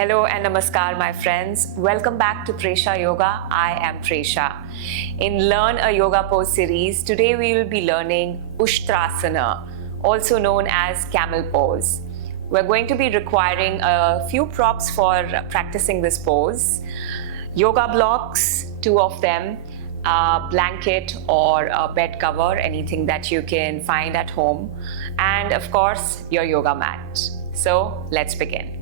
Hello and namaskar, my friends. Welcome back to Presha Yoga. I am Presha. In Learn a Yoga Pose series, today we will be learning Ustrasana, also known as Camel Pose. We're going to be requiring a few props for practicing this pose. Yoga blocks, 2 of them, a blanket or a bed cover, anything that you can find at home, and of course your yoga mat. So let's begin.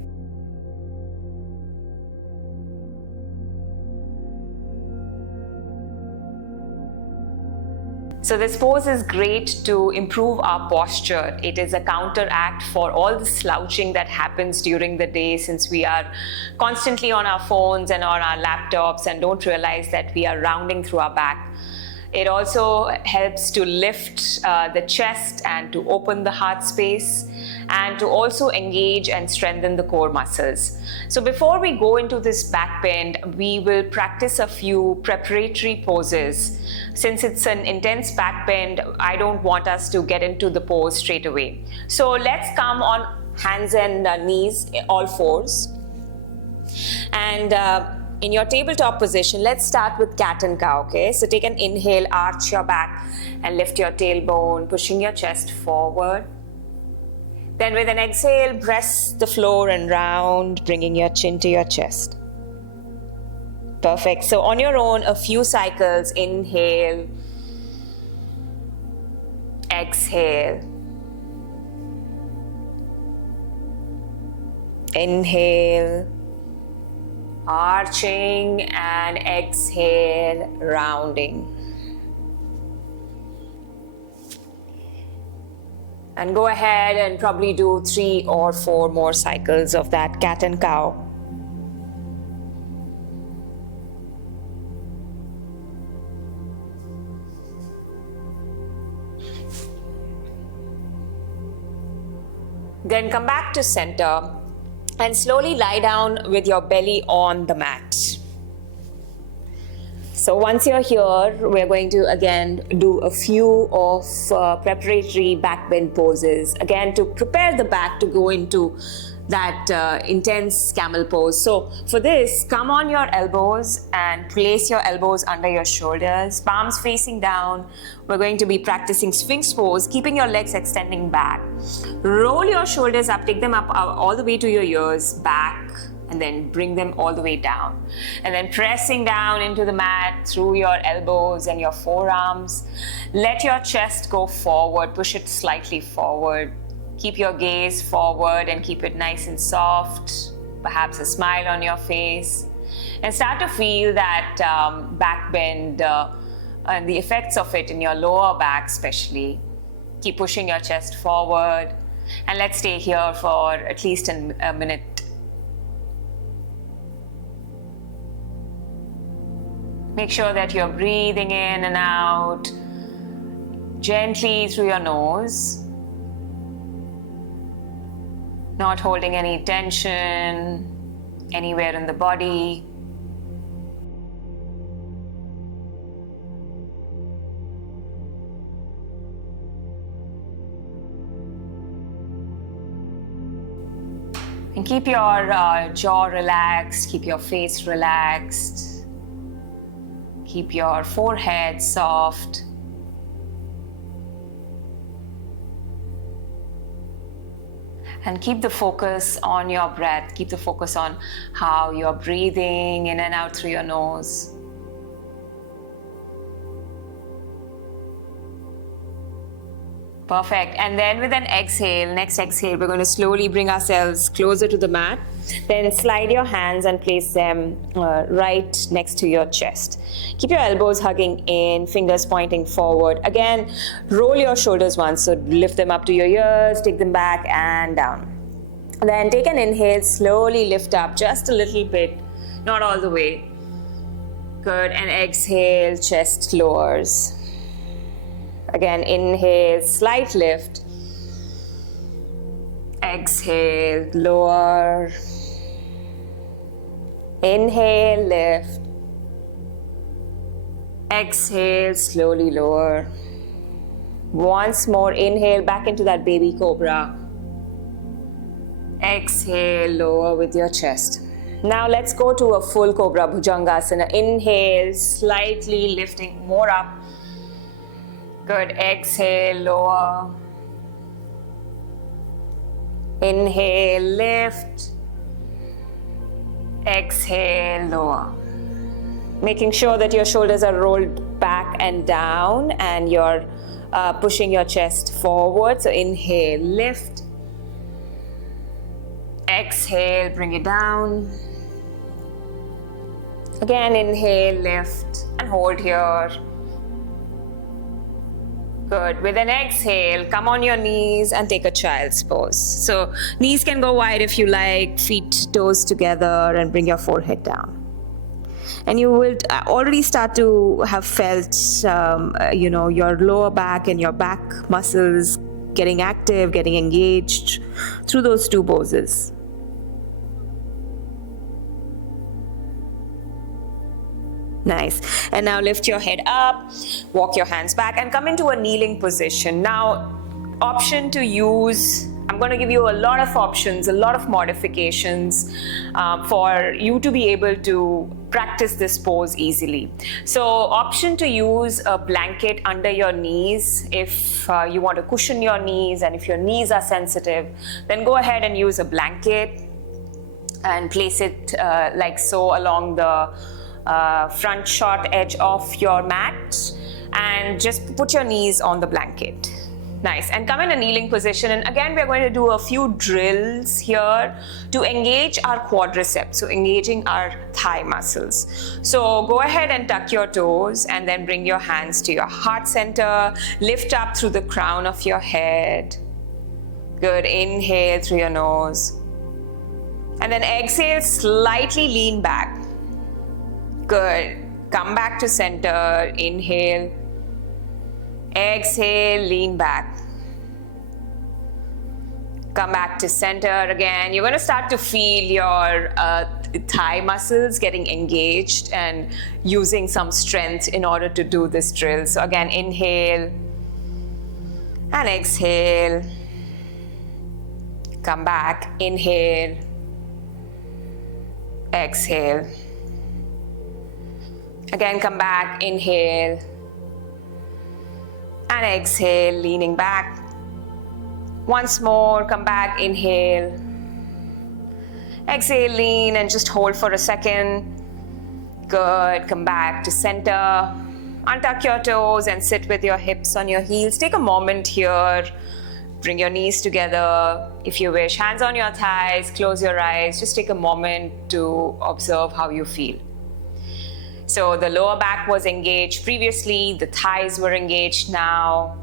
So this pose is great to improve our posture. It is a counteract for all the slouching that happens during the day, since we are constantly on our phones and on our laptops and don't realize that we are rounding through our back. It also helps to lift the chest and to open the heart space and to also engage and strengthen the core muscles. So before we go into this back bend, we will practice a few preparatory poses. Since it's an intense back bend, I don't want us to get into the pose straight away. So let's come on hands and knees, all fours. And in your tabletop position, let's start with cat and cow, okay? So take an inhale, arch your back and lift your tailbone, pushing your chest forward. Then with an exhale, press the floor and round, bringing your chin to your chest. Perfect. So on your own, a few cycles. Inhale, exhale. Inhale, arching, and exhale, rounding. And go ahead and probably do 3 or 4 more cycles of that cat and cow. Then come back to center and slowly lie down with your belly on the mat. So once you're here, we're going to again do a few of preparatory back bend poses, again to prepare the back to go into that intense camel pose. So for this, come on your elbows and place your elbows under your shoulders, palms facing down. We're going to be practicing Sphinx pose, keeping your legs extending back. Roll your shoulders up, take them up all the way to your ears, back, and then bring them all the way down. And then pressing down into the mat through your elbows and your forearms. Let your chest go forward, push it slightly forward. Keep your gaze forward and keep it nice and soft, perhaps a smile on your face. And start to feel that back bend and the effects of it in your lower back especially. Keep pushing your chest forward. And let's stay here for at least a minute. Make sure that you're breathing in and out gently through your nose, not holding any tension anywhere in the body. And keep your jaw relaxed, keep your face relaxed. Keep your forehead soft. And keep the focus on your breath. Keep the focus on how you're breathing in and out through your nose. Perfect. And then with an exhale, next exhale, we're going to slowly bring ourselves closer to the mat. Then slide your hands and place them right next to your chest. Keep your elbows hugging in, fingers pointing forward. Again, roll your shoulders once, so lift them up to your ears, take them back and down. Then take an inhale, slowly lift up just a little bit, not all the way. Good. And exhale, chest lowers. Again, inhale, slight lift. Exhale, lower. Inhale, lift. Exhale, slowly lower. Once more, inhale back into that baby cobra. Exhale, lower with your chest. Now let's go to a full Cobra Bhujangasana. Inhale, slightly lifting more up. Good. Exhale, lower. Inhale, lift. Exhale, lower. Making sure that your shoulders are rolled back and down and you're pushing your chest forward. So inhale, lift. Exhale, bring it down. Again, inhale, lift and hold here. Good. With an exhale, come on your knees and take a child's pose. So knees can go wide if you like, feet, toes together, and bring your forehead down. And you will already start to have felt, your lower back and your back muscles getting active, getting engaged through those two poses. Nice. And now lift your head up, walk your hands back and come into a kneeling position. Now, option to use, I'm going to give you a lot of options, a lot of modifications for you to be able to practice this pose easily. So option to use a blanket under your knees if you want to cushion your knees, and if your knees are sensitive, then go ahead and use a blanket and place it like so along the front short edge of your mat, and just put your knees on the blanket. Nice. And come in a kneeling position, and again we're going to do a few drills here to engage our quadriceps, so engaging our thigh muscles. So go ahead and tuck your toes and then bring your hands to your heart center, lift up through the crown of your head. Good. Inhale through your nose and then exhale, slightly lean back. Good. Come back to center. Inhale. Exhale, lean back. Come back to center again. You're going to start to feel your thigh muscles getting engaged and using some strength in order to do this drill. So again, inhale and exhale. Come back. Inhale. Exhale. Again, come back, inhale, and exhale, leaning back. Once more, come back, inhale. Exhale, lean, and just hold for a second. Good, come back to center. Untuck your toes and sit with your hips on your heels. Take a moment here. Bring your knees together. If you wish, hands on your thighs, close your eyes. Just take a moment to observe how you feel. So the lower back was engaged previously, the thighs were engaged now.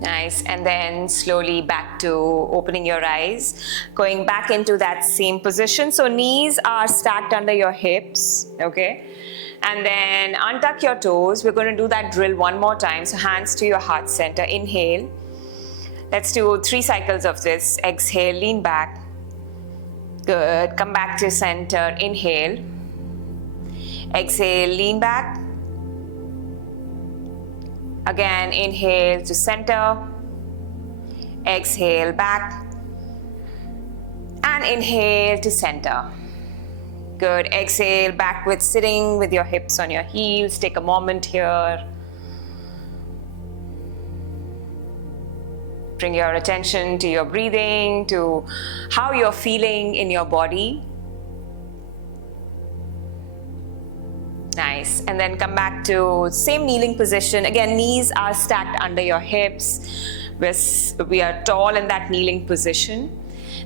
Nice. And then slowly back to opening your eyes, going back into that same position. So knees are stacked under your hips, okay? And then untuck your toes. We're going to do that drill one more time. So hands to your heart center. Inhale. Let's do 3 cycles of this. Exhale, lean back. Good. Come back to center. Inhale. Exhale, lean back. Again, inhale to center. Exhale, back. And inhale to center. Good. Exhale, back with sitting with your hips on your heels. Take a moment here. Bring your attention to your breathing, to how you're feeling in your body. Nice. And then come back to same kneeling position. Again, knees are stacked under your hips. We are tall in that kneeling position.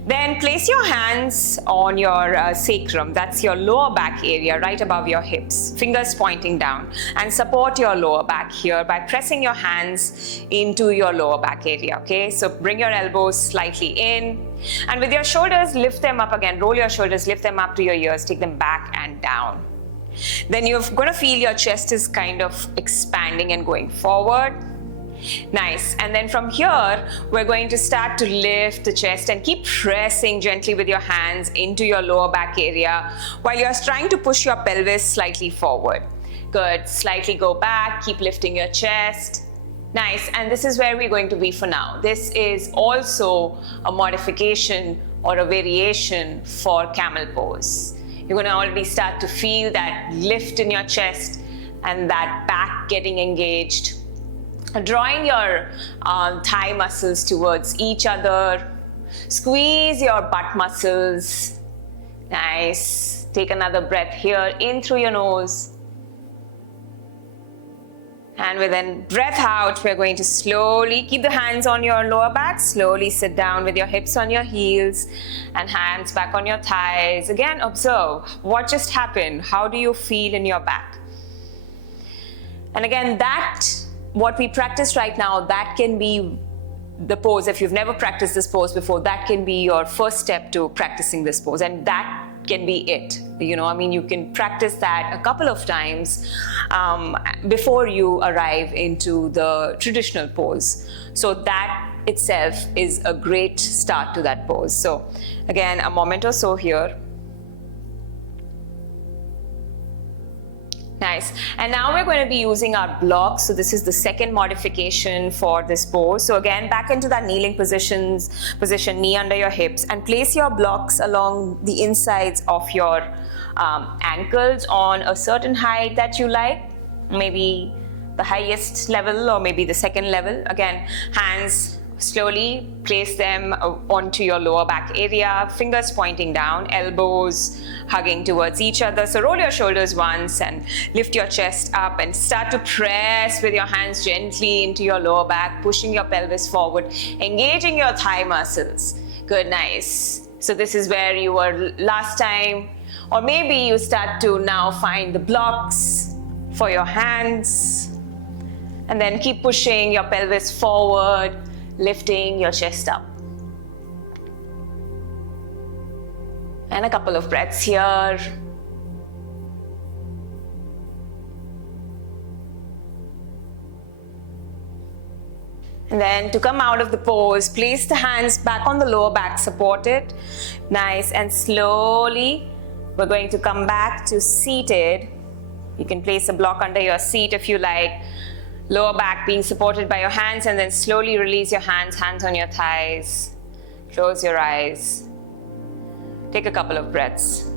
Then place your hands on your sacrum, that's your lower back area, right above your hips, fingers pointing down, and support your lower back here by pressing your hands into your lower back area, okay? So bring your elbows slightly in, and with your shoulders, lift them up again, roll your shoulders, lift them up to your ears, take them back and down. Then you're going to feel your chest is kind of expanding and going forward. Nice. And then from here, we're going to start to lift the chest and keep pressing gently with your hands into your lower back area while you're trying to push your pelvis slightly forward. Good. Slightly go back. Keep lifting your chest. Nice, and this is where we're going to be for now. This is also a modification or a variation for camel pose. You're going to already start to feel that lift in your chest and that back getting engaged. Drawing your thigh muscles towards each other. Squeeze your butt muscles. Nice. Take another breath here, in through your nose. And with a breath out, we're going to slowly keep the hands on your lower back. Slowly sit down with your hips on your heels and hands back on your thighs. Again, observe what just happened. How do you feel in your back? And again, what we practice right now, that can be the pose. If you've never practiced this pose before, that can be your first step to practicing this pose, and that can be it. You can practice that a couple of times before you arrive into the traditional pose. So that itself is a great start to that pose. So again, a moment or so here. Nice. And now we're going to be using our blocks. So this is the second modification for this pose. So again, back into that kneeling position, knee under your hips, and place your blocks along the insides of your ankles on a certain height that you like. Maybe the highest level or maybe the second level. Again, hands slowly place them onto your lower back area, fingers pointing down, elbows hugging towards each other. So roll your shoulders once and lift your chest up and start to press with your hands gently into your lower back, pushing your pelvis forward, engaging your thigh muscles. Good, nice. So this is where you were last time, or maybe you start to now find the blocks for your hands, and then keep pushing your pelvis forward, lifting your chest up. And a couple of breaths here. And then to come out of the pose, place the hands back on the lower back, support it. Nice, and slowly we're going to come back to seated. You can place a block under your seat if you like. Lower back being supported by your hands, and then slowly release your hands on your thighs. Close your eyes. Take a couple of breaths.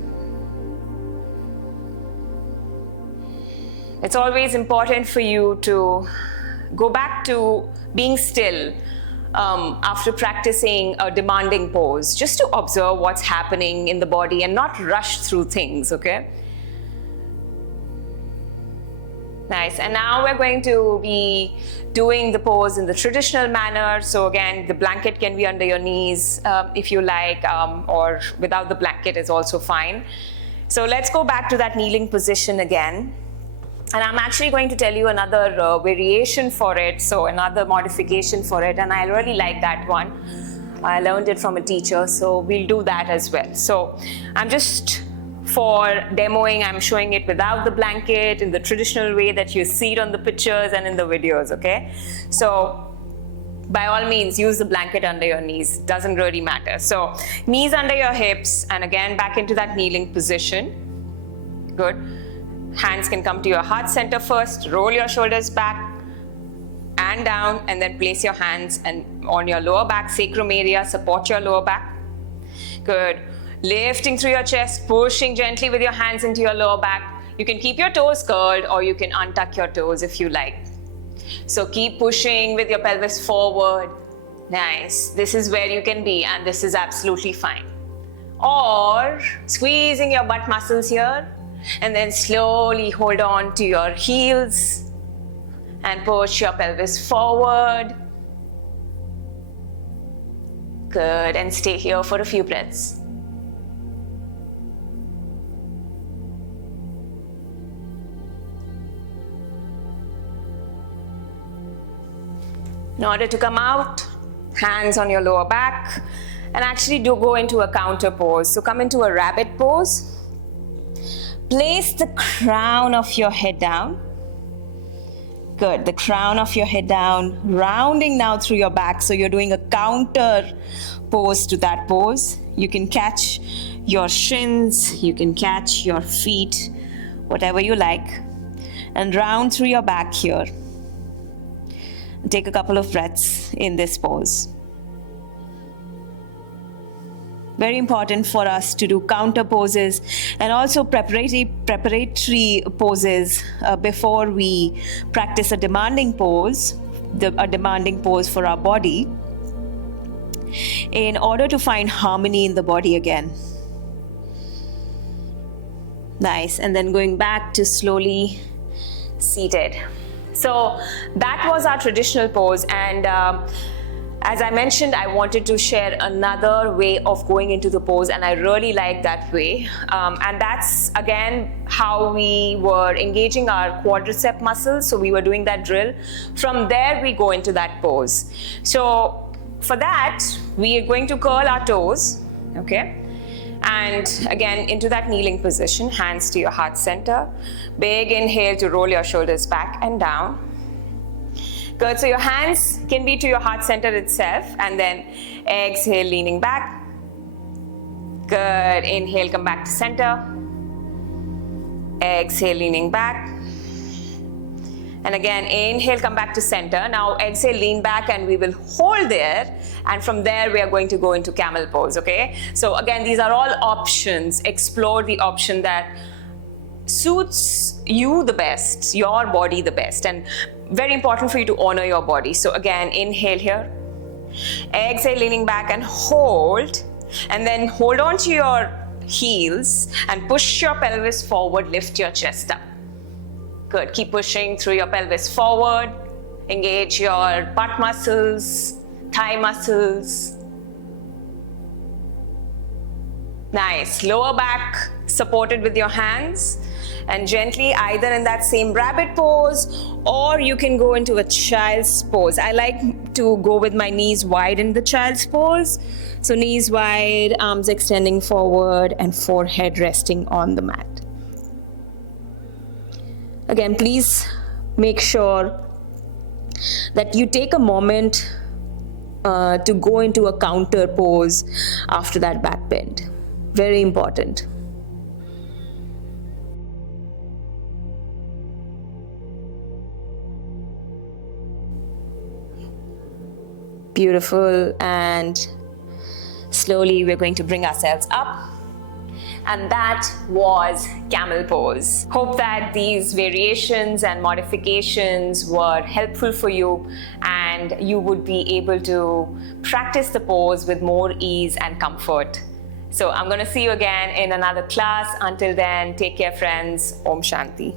It's always important for you to go back to being still after practicing a demanding pose, just to observe what's happening in the body and not rush through things, okay? Nice, and now we're going to be doing the pose in the traditional manner. So again, the blanket can be under your knees if you like, or without the blanket is also fine. So let's go back to that kneeling position again. And I'm actually going to tell you another variation for it, so another modification for it, and I really like that one. I learned it from a teacher, so we'll do that as well. So I'm just, for demoing, I'm showing it without the blanket in the traditional way that you see it on the pictures and in the videos, okay? So by all means, use the blanket under your knees, doesn't really matter. So knees under your hips, and again, back into that kneeling position. Good. Hands can come to your heart center first, roll your shoulders back and down, and then place your hands on your lower back, sacrum area, support your lower back. Good. Lifting through your chest, pushing gently with your hands into your lower back. You can keep your toes curled or you can untuck your toes if you like. So keep pushing with your pelvis forward. Nice. This is where you can be, and this is absolutely fine. Or squeezing your butt muscles here, and then slowly hold on to your heels and push your pelvis forward. Good, and stay here for a few breaths. In order to come out, hands on your lower back, and actually do go into a counter pose. So come into a rabbit pose. Place the crown of your head down. Good, the crown of your head down, rounding now through your back. So you're doing a counter pose to that pose. You can catch your shins, you can catch your feet, whatever you like, and round through your back here. Take a couple of breaths in this pose. Very important for us to do counter poses and also preparatory poses before we practice a demanding pose, a demanding pose for our body, in order to find harmony in the body again. Nice. And then going back to slowly seated. So that was our traditional pose, and as I mentioned, I wanted to share another way of going into the pose, and I really like that way. And that's again how we were engaging our quadricep muscles. So we were doing that drill. From there, we go into that pose. So for that, we are going to curl our toes, okay? And again, into that kneeling position, hands to your heart center. Big inhale to roll your shoulders back and down. Good, so your hands can be to your heart center itself, and then exhale, leaning back. Good, inhale, come back to center. Exhale, leaning back. And again, inhale, come back to center. Now exhale, lean back, and we will hold there. And from there, we are going to go into camel pose, okay? So again, these are all options. Explore the option that suits you the best, your body the best. And very important for you to honor your body. So again, inhale here. Exhale, leaning back and hold. And then hold on to your heels and push your pelvis forward, lift your chest up. Good, keep pushing through your pelvis forward. Engage your butt muscles, thigh muscles. Nice, lower back supported with your hands, and gently either in that same rabbit pose, or you can go into a child's pose. I like to go with my knees wide in the child's pose. So knees wide, arms extending forward, and forehead resting on the mat. Again, please make sure that you take a moment to go into a counter pose after that back bend. Very important. Beautiful. And slowly we're going to bring ourselves up. And that was camel pose. Hope that these variations and modifications were helpful for you, and you would be able to practice the pose with more ease and comfort. So I'm going to see you again in another class. Until then, take care, friends. Om Shanti.